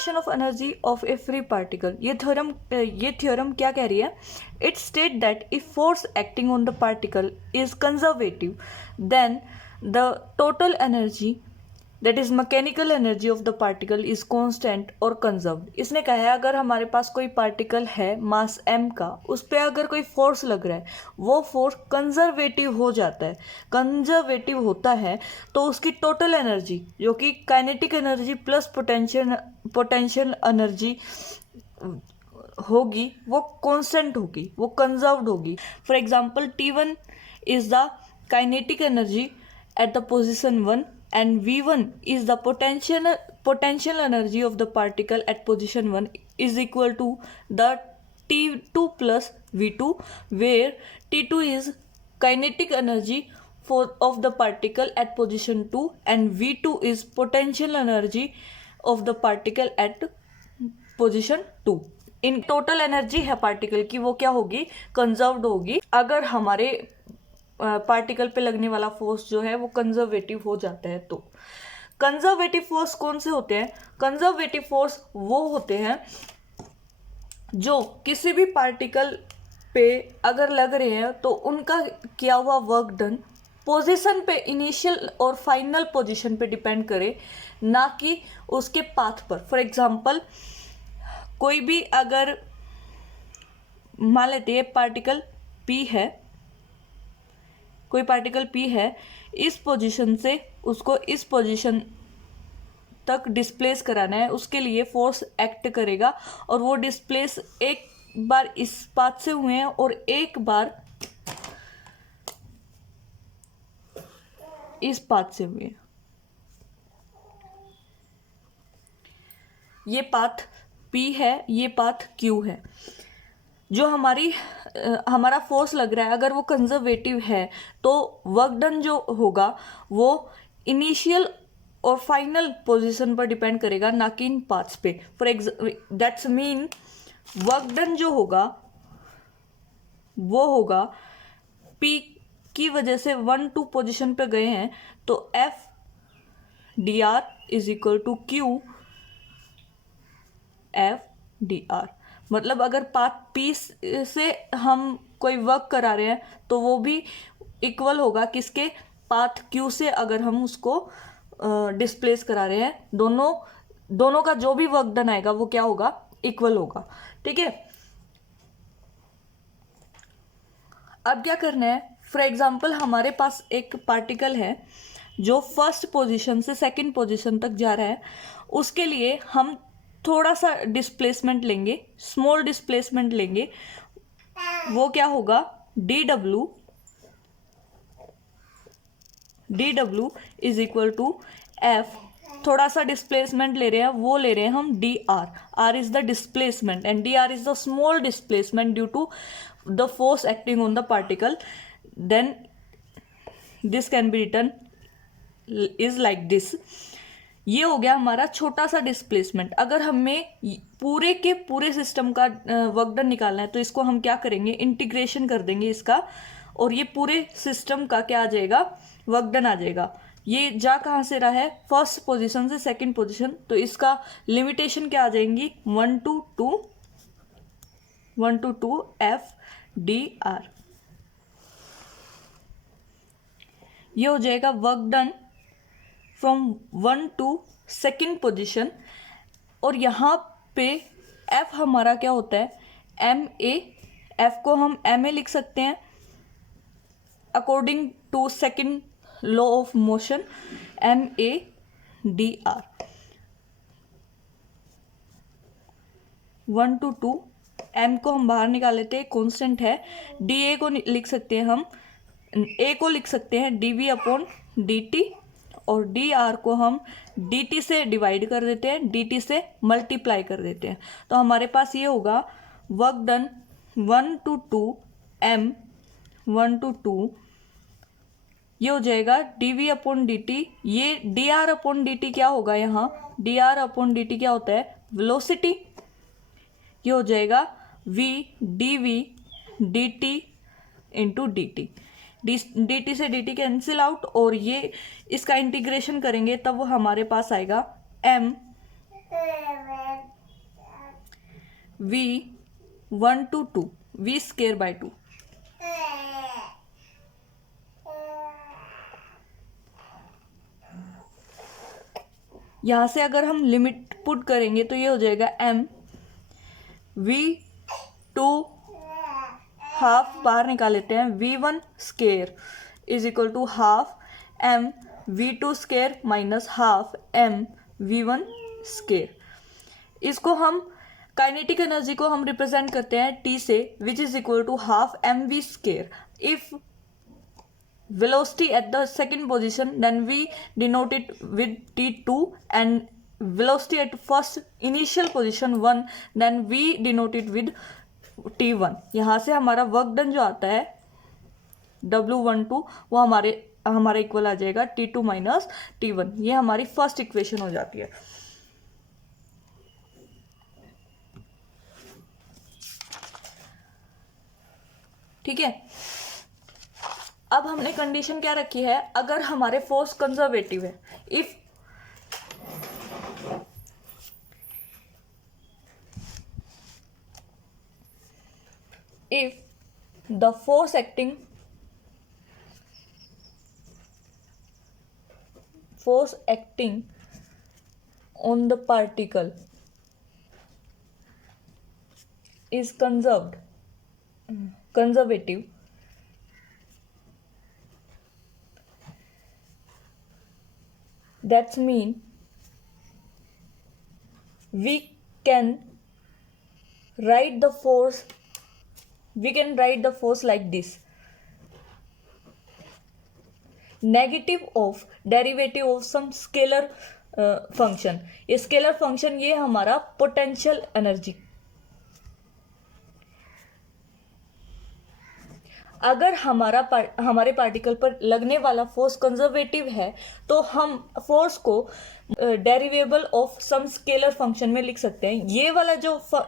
Conservation of energy of a free particle, ये theorem क्या कह रही है? It state that if force acting on the particle is conservative then the total energy that is mechanical energy of the particle is constant और conserved. इसने कहा है अगर हमारे पास कोई पार्टिकल है मास m का, उस पर अगर कोई फोर्स लग रहा है, वो फोर्स कंजर्वेटिव हो जाता है, कंजर्वेटिव होता है, तो उसकी टोटल एनर्जी जो कि kinetic energy plus potential energy होगी, वो कांस्टेंट होगी, वो कंजर्व्ड होगी। For example T1 is the kinetic energy at the position 1 and V1 is the potential energy of the particle at position 1 is equal to the T2 plus V2, where T2 is kinetic energy of the particle at position 2 and V2 is potential energy of the particle at position 2। In total energy है particle की, वो क्या होगी? Conserved होगी अगर हमारे particle पे लगने वाला फोर्स जो है वो कंजर्वेटिव हो जाता है। तो कंजर्वेटिव फोर्स कौन से होते हैं? कंजर्वेटिव फोर्स वो होते हैं जो किसी भी पार्टिकल पे अगर लग रहे हैं तो उनका किया हुआ वर्क डन पोजीशन पे, इनिशियल और फाइनल पोजीशन पे डिपेंड करे, ना कि उसके पाथ पर। फॉर एग्जांपल कोई भी अगर मान लेते हैं पार्टिकल P है, कोई पार्टिकल P है, इस पोजीशन से उसको इस पोजीशन तक डिस्प्लेस कराना है, उसके लिए फोर्स एक्ट करेगा और वो डिस्प्लेस एक बार इस पाथ से हुए हैं और एक बार इस पाथ से हुए हैं। ये पाथ P है, ये पाथ Q है। जो हमारा फोर्स लग रहा है अगर वो कंजर्वेटिव है तो वर्क डन जो होगा वो इनिशियल और फाइनल पोजीशन पर डिपेंड करेगा, ना कि इन पाथ्स पे। दैट्स मीन वर्क डन जो होगा वो होगा P की वजह से 1-2 पोजीशन पे गए हैं तो F dr is equal to Q F dr। मतलब अगर पाथ P से हम कोई वर्क करा रहे हैं तो वो भी इक्वल होगा किसके? पाथ Q से अगर हम उसको डिस्प्लेस करा रहे हैं। दोनों का जो भी वर्क डन आएगा वो क्या होगा? इक्वल होगा। ठीक है, अब क्या करना है? फॉर एग्जांपल हमारे पास एक पार्टिकल है जो फर्स्ट पोजीशन से सेकंड पोजीशन तक जा रहा है, उसके लिए हम थोड़ा सा डिस्प्लेसमेंट लेंगे, स्मॉल डिस्प्लेसमेंट लेंगे। वो क्या होगा? dw is equal to F। थोड़ा सा डिस्प्लेसमेंट ले रहे हैं, वो ले रहे हैं हम dr। r is the displacement and dr is the small displacement due to the force acting on the particle. Then this can be written is like this. ये हो गया हमारा छोटा सा डिस्प्लेसमेंट। अगर हमें पूरे के पूरे सिस्टम का वर्क डन निकालना है तो इसको हम क्या करेंगे? इंटीग्रेशन कर देंगे इसका, और ये पूरे सिस्टम का क्या आ जाएगा? वर्क डन आ जाएगा। ये जा कहाँ से रहा है? फर्स्ट पोजीशन से सेकंड पोजीशन, तो इसका लिमिटेशन क्या आ जाएंगी? 1 to 2 F dr। ये हो जाएगा work done from 1 to 2nd position. और यहाँ पे F हमारा क्या होता है? ma। F को हम ma लिख सकते हैं according to second law of motion, ma dr। 1 to 2 m को हम बाहर निकाल लेते हैं, कॉन्स्टेंट है। da को लिख सकते हैं हम, a को लिख सकते हैं dv अपॉन dt, और dr को हम dt से डिवाइड कर देते हैं, dt से मल्टीप्लाई कर देते हैं। तो हमारे पास ये होगा work done 1 to 2 m 1 to 2, ये हो जाएगा dv अपॉन dt। ये dr अपॉन dt क्या होगा? यहाँ dr अपॉन dt क्या होता है? वेलोसिटी। ये हो जाएगा v dv dt into dt। dt से dt कैंसिल आउट, और ये इसका इंटीग्रेशन करेंगे तब वो हमारे पास आएगा m V1 to 2, V square by 2। यहाँ से अगर हम लिमिट पुट करेंगे तो ये हो जाएगा m V2 हाफ बाहर निकाल लेते हैं, V1 square is equal to half m V2 square minus half m V1 square. इसको हम काइनेटिक एनर्जी को हम रिप्रेजेंट करते हैं T से, which is equal to half mv square. If velocity at the second position, then we denote it with T2, and velocity at first initial position 1, then we denote it with T1। यहाँ से हमारा work done जो आता है W12 वो हमारा equal आ जाएगा T2 minus T1। ये हमारी फर्स्ट इक्वेशन हो जाती है। ठीक है, अब हमने कंडीशन क्या रखी है, अगर हमारे फोर्स कंजर्वेटिव है, if the force acting on the particle is conservative, that mean we can write the force like this: negative of derivative of some scalar function। ये स्केलर फंक्शन ये हमारा पोटेंशियल एनर्जी। अगर हमारे particle पर लगने वाला force conservative है तो हम फोर्स को डेरिवेबल ऑफ सम स्केलर फंक्शन में लिख सकते हैं। ये वाला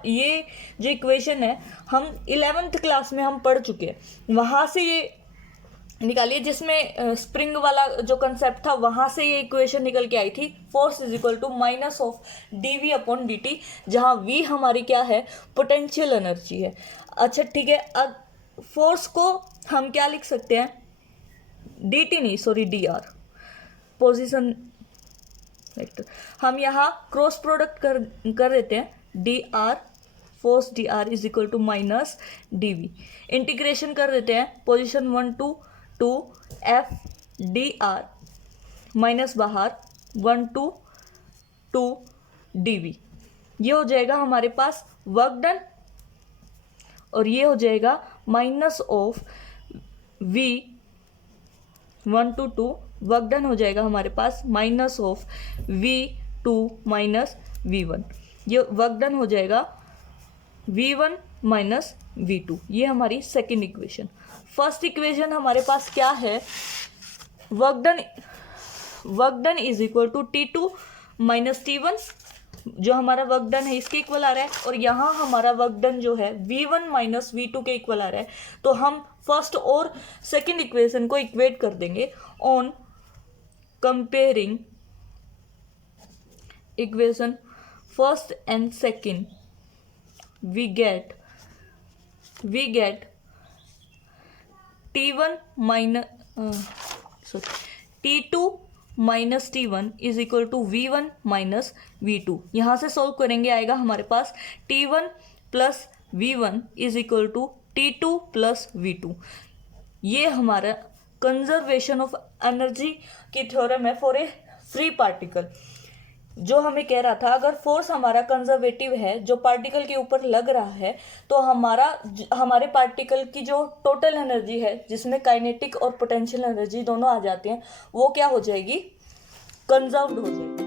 ये जो इक्वेशन है हम 11th क्लास में हम पढ़ चुके हैं, वहाँ से ये निकालिए, जिसमें स्प्रिंग वाला जो कंसेप्ट था वहाँ से ये इक्वेशन निकल के आई थी। Force is equal to minus of dv upon dt, जहाँ v हमारी क्या है, पोटेंशियल एनर्जी है। अच्छा ठीक है, अब फोर्स को हम क्या लिख सकते हैं, dt नहीं सॉरी dr, पोजीशन वेक्टर। हम यहाँ क्रॉस प्रोडक्ट कर देते हैं, dr force dr is equal to minus dv। Integration कर देते हैं, position 1 to 2 f dr minus बाहर 1 to 2 dv। ये हो जाएगा हमारे पास वर्क डन, और ये हो जाएगा minus of V1 to 2, work done हो जाएगा हमारे पास minus of V2 minus V1। ये वर्क डन हो जाएगा V1 माइनस V2। ये हमारी सेकेंड इक्वेशन। फर्स्ट इक्वेशन हमारे पास क्या है, work done is equal to T2 minus T1, जो हमारा वर्क डन है इसके इक्वल आ रहा है, और यहाँ हमारा वर्क डन जो है V1 माइनस V2 के इक्वल आ रहा है। तो हम फर्स्ट और सेकंड इक्वेशन को इक्वेट कर देंगे। On comparing equation first and second we get T1 minus T2 minus T1 is equal to V1 minus V2। यहाँ से सॉल्व करेंगे, आएगा हमारे पास T1 plus V1 is equal to T2 plus V2। ये हमारा कंजर्वेशन ऑफ एनर्जी की theorem है फॉर ए फ्री पार्टिकल। जो हमें कह रहा था, अगर फोर्स हमारा कंजर्वेटिव है, जो पार्टिकल के ऊपर लग रहा है, तो हमारे पार्टिकल की जो टोटल एनर्जी है, जिसमें काइनेटिक और पोटेंशियल एनर्जी दोनों आ जाते हैं, वो क्या हो जाएगी, कंजर्व्ड हो जाएगी।